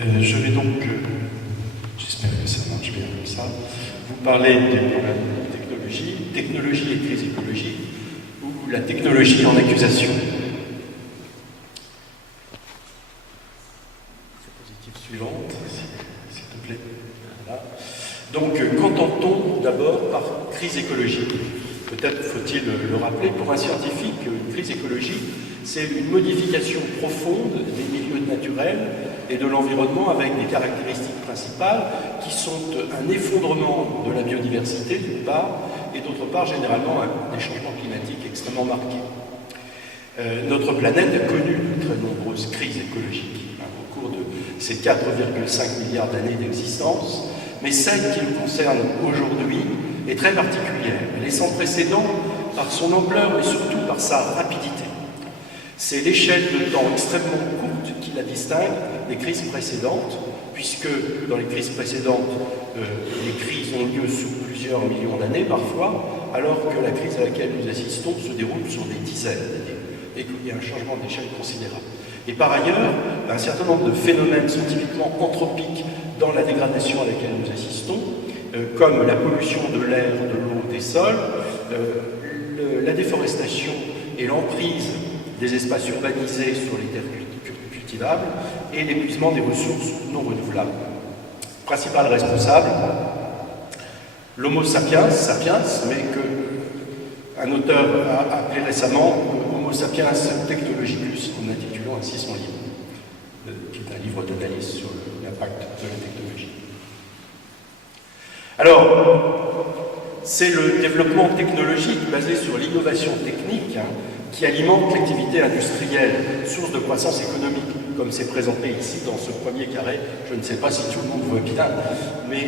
Je vais donc, j'espère que ça marche bien comme ça, vous parler des problèmes de technologie et crise écologique, ou la technologie en accusation. Diapositive suivante, s'il te plaît. Voilà. Donc, qu'entend-on d'abord par crise écologique? Peut-être faut-il le rappeler, pour un scientifique, une crise écologique, c'est une modification profonde des milieux naturels et de l'environnement avec des caractéristiques principales qui sont un effondrement de la biodiversité d'une part et d'autre part généralement des changements climatiques extrêmement marqués. Notre planète a connu de très nombreuses crises écologiques au cours de ces 4,5 milliards d'années d'existence, mais celle qui nous concerne aujourd'hui est très particulière. Elle est sans précédent par son ampleur mais surtout par sa rapidité. C'est l'échelle de temps extrêmement courte qui la distingue des crises précédentes, puisque dans les crises précédentes, les crises ont lieu sur plusieurs millions d'années parfois, alors que la crise à laquelle nous assistons se déroule sur des dizaines d'années, et qu'il y a un changement d'échelle considérable. Et par ailleurs, un certain nombre de phénomènes sont typiquement anthropiques dans la dégradation à laquelle nous assistons, comme la pollution de l'air, de l'eau, des sols, la déforestation et l'emprise des espaces urbanisés sur les terres cultivables et l'épuisement des ressources non renouvelables. Principal responsable, l'Homo sapiens, mais qu'un auteur a appelé récemment Homo sapiens technologicus, en intitulant ainsi son livre, qui est un livre d'analyse sur l'impact de la technologie. Alors, c'est le développement technologique basé sur l'innovation technique qui alimente l'activité industrielle, source de croissance économique, comme c'est présenté ici dans ce premier carré. Je ne sais pas si tout le monde voit bien, mais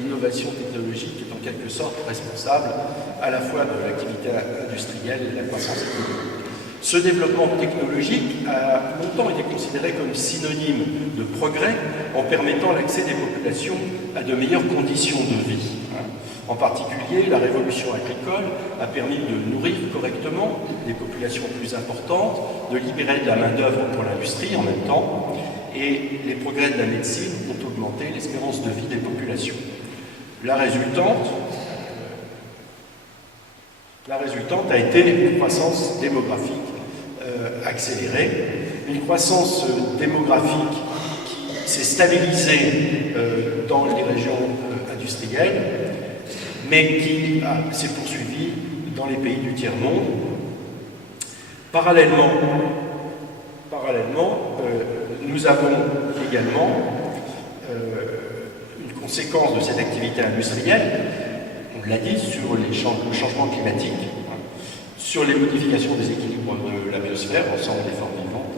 l'innovation technologique est en quelque sorte responsable à la fois de l'activité industrielle et de la croissance économique. Ce développement technologique a longtemps été considéré comme synonyme de progrès en permettant l'accès des populations à de meilleures conditions de vie. En particulier, la révolution agricole a permis de nourrir correctement des populations plus importantes, de libérer de la main-d'œuvre pour l'industrie en même temps, et les progrès de la médecine ont augmenté l'espérance de vie des populations. La résultante a été une croissance démographique accélérée, une croissance démographique qui s'est stabilisée dans les régions industrielles, mais qui s'est poursuivie dans les pays du tiers-monde. Parallèlement, nous avons également une conséquence de cette activité industrielle, on l'a dit, sur le changement climatique, sur les modifications des équilibres de la biosphère, ensemble des formes vivantes,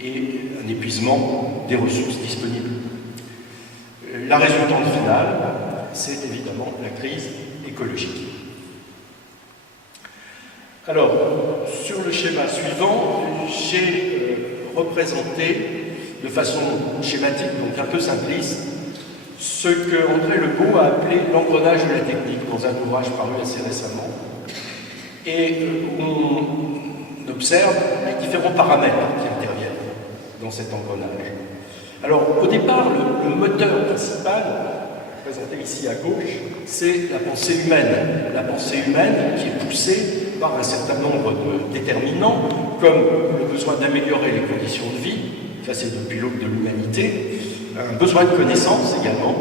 et un épuisement des ressources disponibles. La résultante finale, c'est évidemment la crise écologique. Alors, sur le schéma suivant, j'ai représenté de façon schématique, donc un peu simpliste, ce que André Legault a appelé l'engrenage de la technique, dans un ouvrage paru assez récemment. Et on observe les différents paramètres qui interviennent dans cet engrenage. Alors, au départ, le moteur principal, présenté ici à gauche, c'est la pensée humaine. La pensée humaine qui est poussée par un certain nombre de déterminants, comme le besoin d'améliorer les conditions de vie, ça c'est depuis l'aube de l'humanité, un besoin de connaissance également,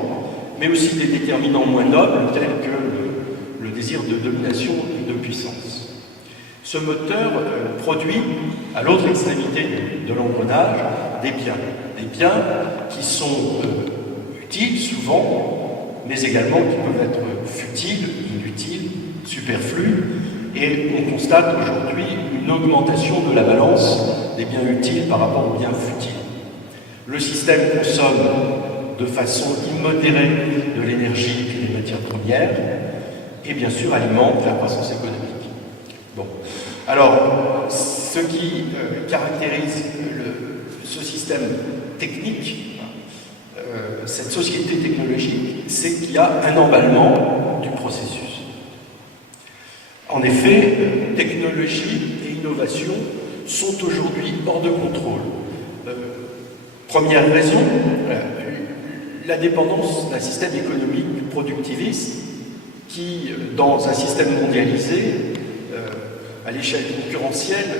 mais aussi des déterminants moins nobles, tels que le désir de domination et de puissance. Ce moteur produit, à l'autre extrémité de l'engrenage, des biens qui sont utiles souvent, mais également qui peuvent être futiles, inutiles, superflus, et on constate aujourd'hui une augmentation de la balance des biens utiles par rapport aux biens futiles. Le système consomme de façon immodérée de l'énergie et des matières premières, et bien sûr alimente la croissance économique. Bon. Alors, ce qui caractérise ce système technique, cette société technologique, c'est qu'il y a un emballement du processus. En effet, technologie et innovation sont aujourd'hui hors de contrôle. Première raison, la dépendance d'un système économique productiviste qui, dans un système mondialisé, à l'échelle concurrentielle,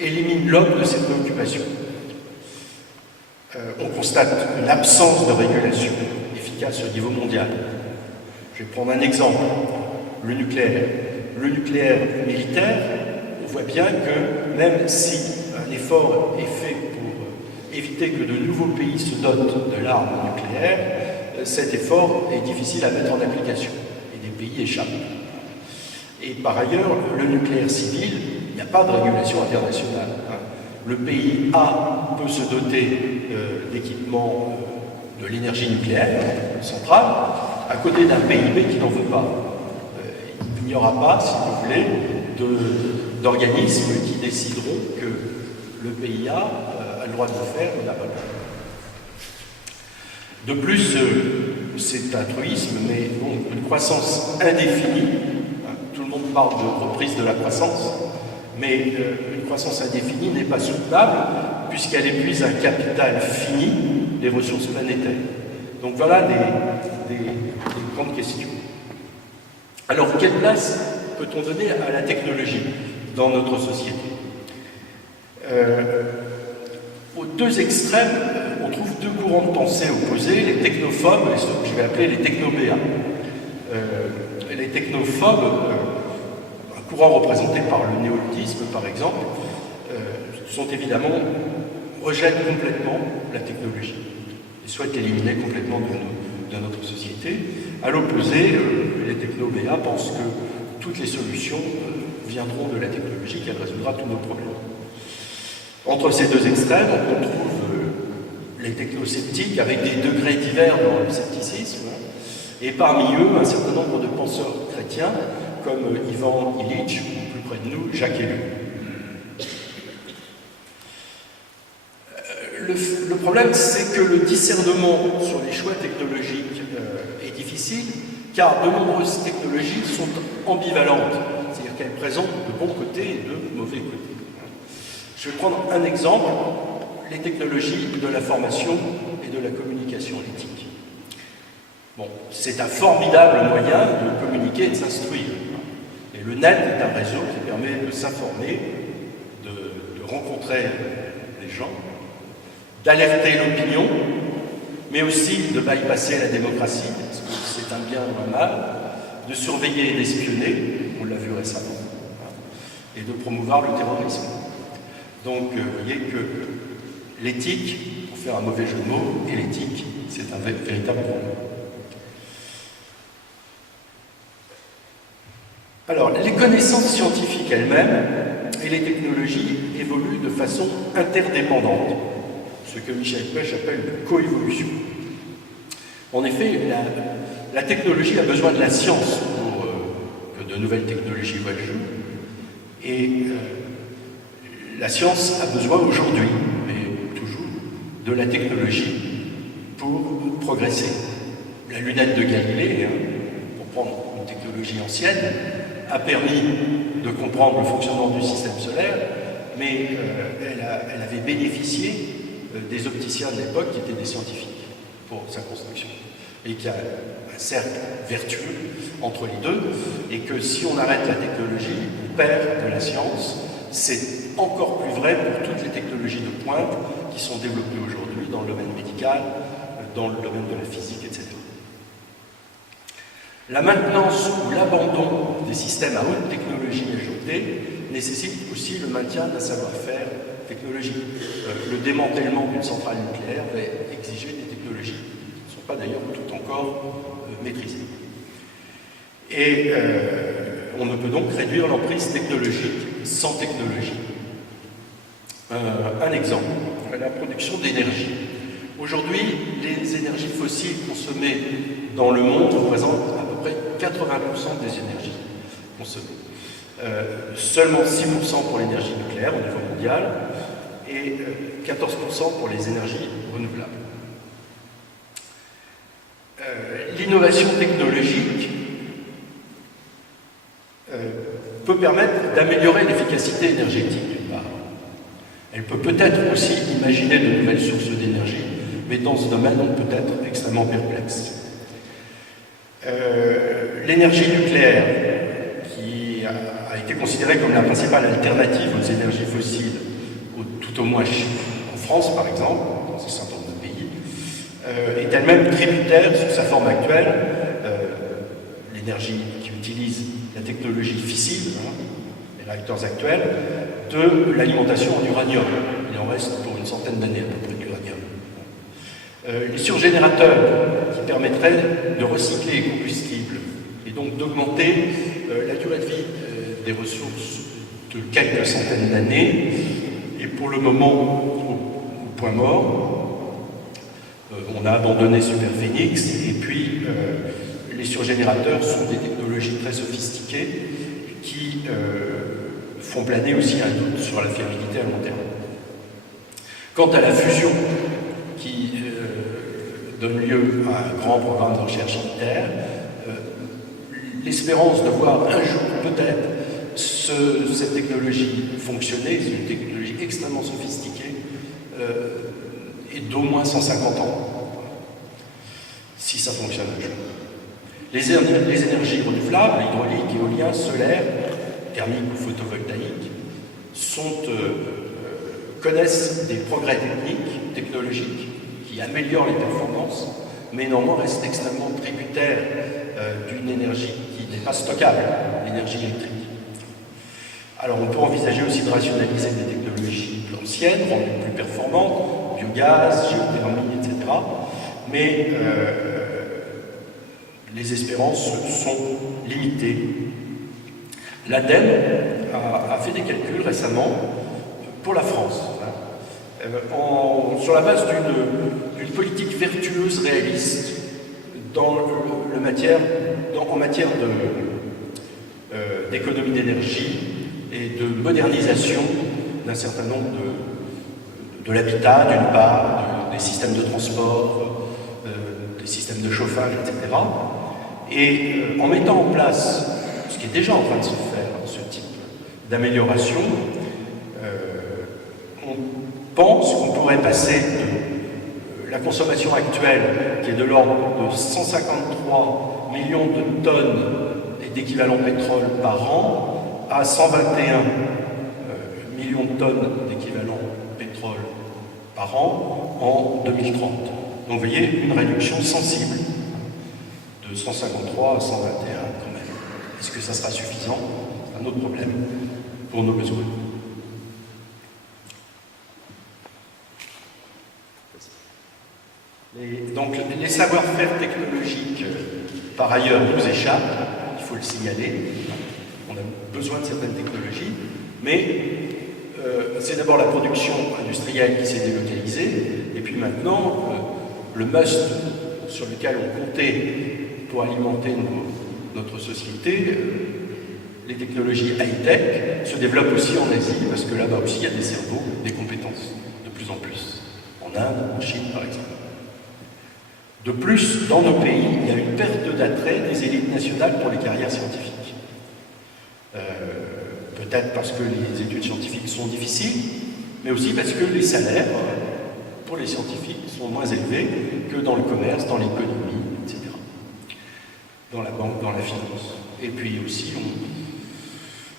élimine l'homme de ses préoccupations. On constate une absence de régulation efficace au niveau mondial. Je vais prendre un exemple, le nucléaire. Le nucléaire militaire, on voit bien que même si un effort est fait pour éviter que de nouveaux pays se dotent de l'arme nucléaire, cet effort est difficile à mettre en application et des pays échappent. Et par ailleurs, le nucléaire civil, il n'y a pas de régulation internationale. Le pays A peut se doter d'équipements de l'énergie nucléaire centrale, à côté d'un pays B qui n'en veut pas. Il n'y aura pas, si vous voulez, d'organismes qui décideront que le pays A a le droit de le faire ou n'a pas le droit. De plus, c'est un truisme, mais bon, une croissance indéfinie, tout le monde parle de reprise de la croissance, mais une croissance indéfinie n'est pas soutenable puisqu'elle épuise un capital fini des ressources planétaires. Donc voilà des grandes questions. Alors, quelle place peut-on donner à la technologie dans notre société? Aux deux extrêmes, on trouve deux courants de pensée opposés, les technophobes et ceux que je vais appeler les technobéats. Les technophobes, un courant représenté par le néoluddisme par exemple, sont évidemment, rejettent complètement la technologie et souhaitent l'éliminer complètement de notre société. À l'opposé, les technobéats pensent que toutes les solutions viendront de la technologie, qu'elle résoudra tous nos problèmes. Entre ces deux extrêmes, on trouve les technosceptiques avec des degrés divers dans le scepticisme, et parmi eux, un certain nombre de penseurs chrétiens, comme Ivan Illich, ou plus près de nous, Jacques Ellul. Le problème, c'est que le discernement sur les choix technologiques est difficile, car de nombreuses technologies sont ambivalentes, c'est-à-dire qu'elles présentent de bons côtés et de mauvais côtés. Je vais prendre un exemple, les technologies de l'information et de la communication éthique. Bon, c'est un formidable moyen de communiquer et de s'instruire. Et le net est un réseau qui permet de s'informer, de rencontrer les gens, d'alerter l'opinion, mais aussi de bypasser la démocratie, parce que c'est un bien ou un mal, de surveiller et d'espionner, on l'a vu récemment, et de promouvoir le terrorisme. Donc, vous voyez que l'éthique, pour faire un mauvais jeu de mots, et l'éthique, c'est un véritable problème. Alors, les connaissances scientifiques elles-mêmes et les technologies évoluent de façon interdépendante, ce que Michel Pech appelle une coévolution. En effet, la technologie a besoin de la science pour que de nouvelles technologies voient le jour, et la science a besoin aujourd'hui, mais toujours, de la technologie pour progresser. La lunette de Galilée, pour prendre une technologie ancienne, a permis de comprendre le fonctionnement du système solaire, mais elle avait bénéficié des opticiens de l'époque qui étaient des scientifiques pour sa construction. Et qu'il y a un cercle vertueux entre les deux, et que si on arrête la technologie, on perd de la science. C'est encore plus vrai pour toutes les technologies de pointe qui sont développées aujourd'hui dans le domaine médical, dans le domaine de la physique, etc. La maintenance ou l'abandon des systèmes à haute technologie ajoutée nécessite aussi le maintien d'un savoir-faire technologique. Le démantèlement d'une centrale nucléaire va exiger des technologies qui ne sont pas d'ailleurs toutes encore maîtrisées. Et on ne peut donc réduire l'emprise technologique sans technologie. Un exemple, la production d'énergie. Aujourd'hui, les énergies fossiles consommées dans le monde représentent à peu près 80% des énergies consommées. Seulement 6% pour l'énergie nucléaire au niveau mondial et 14% pour les énergies renouvelables. L'innovation technologique peut permettre d'améliorer l'efficacité énergétique. Elle peut peut-être aussi imaginer de nouvelles sources d'énergie mais dans ce domaine, on peut être extrêmement perplexe. L'énergie nucléaire, qui a été considérée comme la principale alternative aux énergies fossiles, tout au moins en France par exemple, dans un certain nombre de pays, est elle-même tributaire sous sa forme actuelle, l'énergie qui utilise la technologie fissile, les réacteurs actuels, de l'alimentation en uranium. Il en reste pour une centaine d'années à peu près d'uranium. Les surgénérateurs qui permettraient de recycler les combustibles et donc d'augmenter la durée de vie des ressources de quelques centaines d'années, et pour le moment au point mort. On a abandonné Superphénix, et puis les surgénérateurs sont des technologies très sophistiquées qui font planer aussi un doute sur la fiabilité à long terme. Quant à la fusion, qui donne lieu à un grand programme de recherche ITER, l'espérance de voir un jour peut-être cette technologie fonctionner, c'est une technologie extrêmement sophistiquée, et d'au moins 150 ans, si ça fonctionne un jour. Les énergies renouvelables, hydrauliques, éolien, solaire, thermique ou photovoltaïque, connaissent des progrès technologiques qui améliorent les performances, mais néanmoins restent extrêmement tributaires d'une énergie qui n'est pas stockable, l'énergie électrique. Alors on peut envisager aussi de rationaliser des technologies anciennes, rendues plus performantes, biogaz, géothermie, etc. Mais les espérances sont limitées. L'ADEME a fait des calculs récemment pour la France, sur la base d'une politique vertueuse réaliste en matière d'économie d'énergie et de modernisation d'un certain nombre de l'habitat, d'une part, des systèmes de transport, des systèmes de chauffage, etc. Et en mettant en place, ce qui est déjà en train de se faire, ce type d'amélioration, on pense qu'on pourrait passer de la consommation actuelle, qui est de l'ordre de 153 millions de tonnes d'équivalent pétrole par an, à 121 millions de tonnes d'équivalent pétrole par an en 2030. Donc vous voyez, une réduction sensible de 153 à 121 quand même. Est-ce que ça sera suffisant? C'est un autre problème pour nos besoins. Donc les savoir-faire technologiques, par ailleurs, nous échappent, il faut le signaler. On a besoin de certaines technologies, mais c'est d'abord la production industrielle qui s'est délocalisée, et puis maintenant, le must sur lequel on comptait pour alimenter notre société, les technologies high-tech, se développent aussi en Asie, parce que là-bas aussi, il y a des cerveaux, des compétences, de plus en plus. En Inde, en Chine, par exemple. De plus, dans nos pays, il y a une perte d'attrait des élites nationales pour les carrières scientifiques. Peut-être parce que les études scientifiques sont difficiles, mais aussi parce que les salaires pour les scientifiques sont moins élevés que dans le commerce, dans l'économie, etc. Dans la banque, dans la finance. Et puis aussi,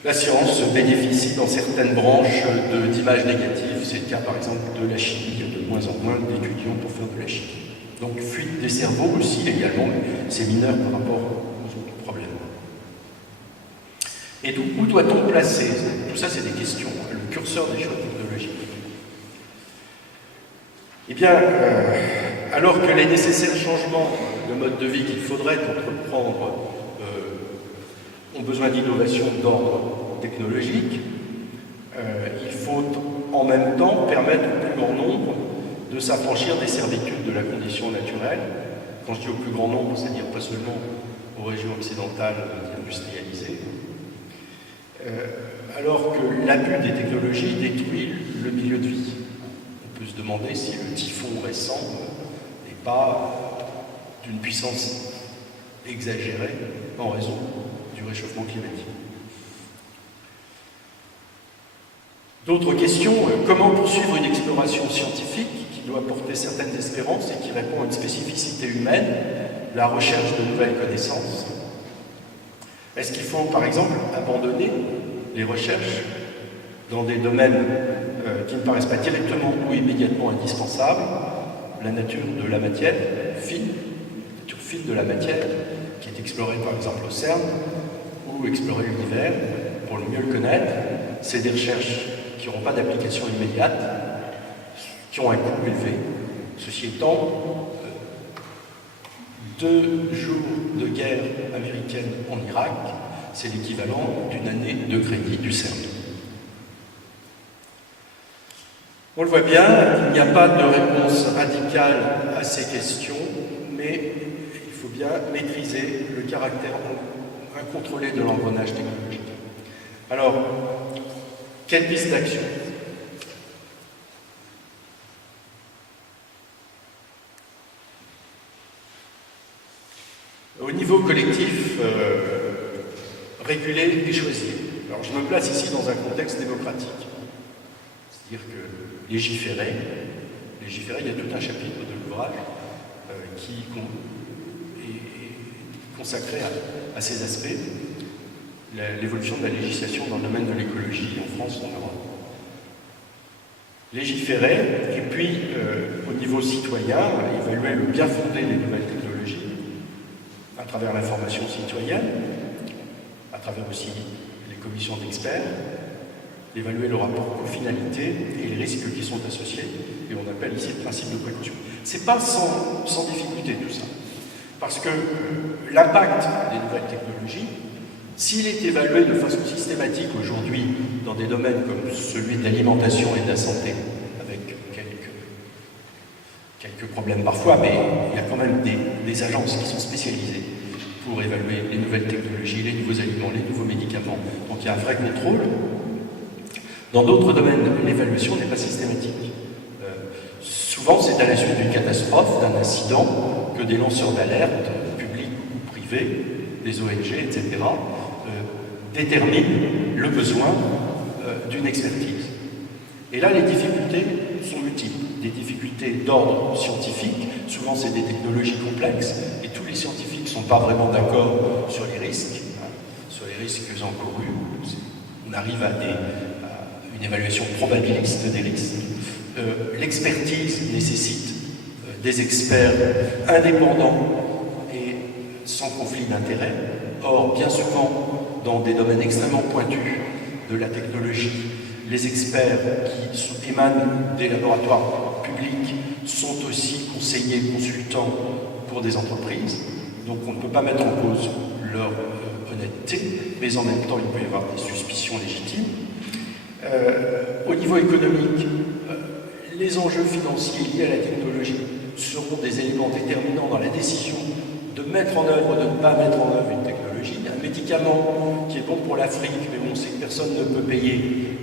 la science bénéficie dans certaines branches d'images négatives. C'est le cas par exemple de la chimie. Il y a de moins en moins d'étudiants pour faire de la chimie. Donc fuite des cerveaux aussi également, c'est mineur par rapport aux autres problèmes. Et où doit-on placer? Tout ça c'est des questions, le curseur des choix technologiques. Eh bien, alors que les nécessaires changements de mode de vie qu'il faudrait entreprendre ont besoin d'innovation d'ordre technologique, il faut en même temps permettre au plus grand nombre de s'affranchir des servitudes de la condition naturelle. Quand je dis au plus grand nombre, c'est-à-dire pas seulement aux régions occidentales industrialisées, alors que l'abus des technologies détruit le milieu de vie. On peut se demander si le typhon récent n'est pas d'une puissance exagérée en raison du réchauffement climatique. D'autres questions, comment poursuivre une exploration scientifique qui doit porter certaines espérances et qui répond à une spécificité humaine, la recherche de nouvelles connaissances? Est-ce qu'il faut, par exemple, abandonner les recherches dans des domaines qui ne paraissent pas directement ou immédiatement indispensables? La nature de la matière fine, la nature fine de la matière, qui est explorée par exemple au CERN, ou explorer l'univers pour le mieux le connaître, c'est des recherches qui n'auront pas d'application immédiate, qui ont un coût élevé. Ceci étant, 2 jours de guerre américaine en Irak, c'est l'équivalent d'une année de crédit du CERN. On le voit bien, il n'y a pas de réponse radicale à ces questions, mais il faut bien maîtriser le caractère incontrôlé de l'engrenage technologique. Alors, quelle piste d'action? Au niveau collectif, réguler et choisir. Alors, je me place ici dans un contexte démocratique. C'est-à-dire que légiférer, il y a tout un chapitre de l'ouvrage qui est consacré à ces aspects, l'évolution de la législation dans le domaine de l'écologie en France, en Europe. Légiférer, et puis au niveau citoyen, évaluer le bien fondé des nouvelles technologies à travers l'information citoyenne, à travers aussi les commissions d'experts, évaluer le rapport coût-finalité et les risques qui sont associés, et on appelle ici le principe de précaution. C'est pas sans difficulté tout ça, parce que l'impact des nouvelles technologies, s'il est évalué de façon systématique aujourd'hui dans des domaines comme celui de l'alimentation et de la santé, avec quelques problèmes parfois, mais il y a quand même des agences qui sont spécialisées pour évaluer les nouvelles technologies, les nouveaux aliments, les nouveaux médicaments, donc il y a un vrai contrôle. Dans d'autres domaines, l'évaluation n'est pas systématique. Souvent, c'est à la suite d'une catastrophe, d'un incident, que des lanceurs d'alerte, publics ou privés, des ONG, etc., déterminent le besoin d'une expertise. Et là, les difficultés sont multiples. Des difficultés d'ordre scientifique, souvent c'est des technologies complexes, et tous les scientifiques ne sont pas vraiment d'accord sur les risques encourus. On arrive à une évaluation probabiliste des risques. L'expertise nécessite des experts indépendants et sans conflit d'intérêts. Or, bien souvent, dans des domaines extrêmement pointus de la technologie, les experts qui émanent des laboratoires publics sont aussi conseillers, consultants pour des entreprises. Donc on ne peut pas mettre en cause leur honnêteté, mais en même temps il peut y avoir des suspicions légitimes. Au niveau économique, les enjeux financiers liés à la technologie seront des éléments déterminants dans la décision de mettre en œuvre ou de ne pas mettre en œuvre une technologie. Un médicament qui est bon pour l'Afrique, mais on sait que personne ne peut payer,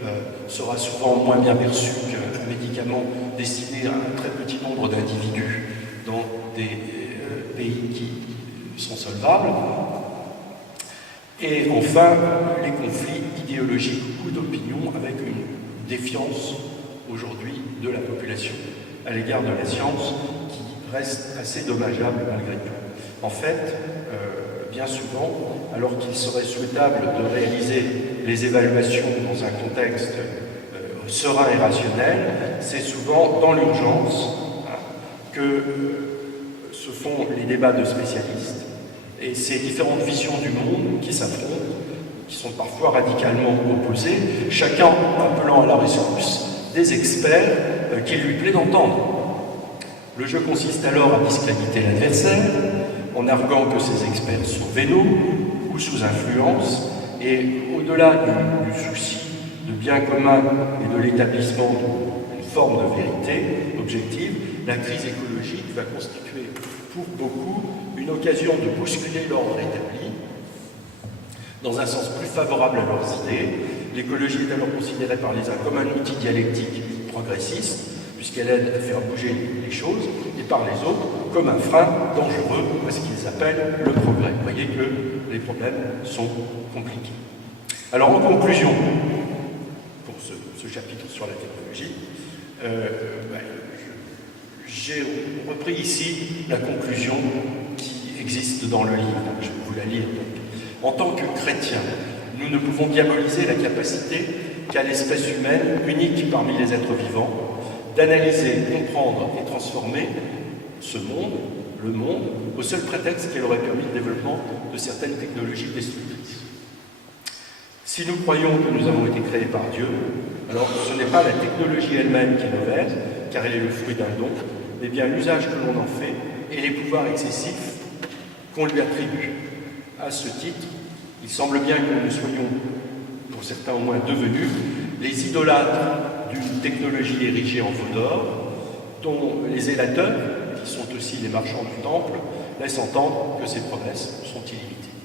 sera souvent moins bien perçu qu'un médicament destiné à un très petit nombre d'individus dans des pays qui sont solvables. Et enfin, les conflits idéologiques ou d'opinion avec une défiance aujourd'hui de la population à l'égard de la science qui reste assez dommageable malgré tout. En fait, bien souvent, alors qu'il serait souhaitable de réaliser les évaluations dans un contexte serein et rationnel, c'est souvent dans l'urgence que se font les débats de spécialistes et ces différentes visions du monde qui s'affrontent, qui sont parfois radicalement opposées, chacun appelant à la rescousse des experts qu'il lui plaît d'entendre. Le jeu consiste alors à discréditer l'adversaire, en arguant que ces experts sont vénaux ou sous influence, et au-delà du souci de bien commun et de l'établissement d'une forme de vérité objective, la crise écologique va constituer pour beaucoup une occasion de bousculer l'ordre établi dans un sens plus favorable à leurs idées. L'écologie est alors considérée par les uns comme un outil dialectique progressiste, puisqu'elle aide à faire bouger les choses, et par les autres comme un frein dangereux, parce qu'ils appellent le progrès. Vous voyez que les problèmes sont compliqués. Alors en conclusion, pour ce chapitre sur la technologie, j'ai repris ici la conclusion qui existe dans le livre, je vais vous la lire. En tant que chrétiens, nous ne pouvons diaboliser la capacité qu'a l'espèce humaine, unique parmi les êtres vivants, d'analyser, comprendre et transformer ce monde, le monde, au seul prétexte qu'elle aurait permis le développement de certaines technologies destructrices. Si nous croyons que nous avons été créés par Dieu, alors ce n'est pas la technologie elle-même qui est mauvaise, car elle est le fruit d'un don, mais bien l'usage que l'on en fait et les pouvoirs excessifs qu'on lui attribue. À ce titre, il semble bien que nous soyons, pour certains au moins, devenus les idolâtres d'une technologie érigée en veau d'or, dont les zélateurs, qui sont aussi les marchands du temple, laissent entendre que ses promesses sont illimitées.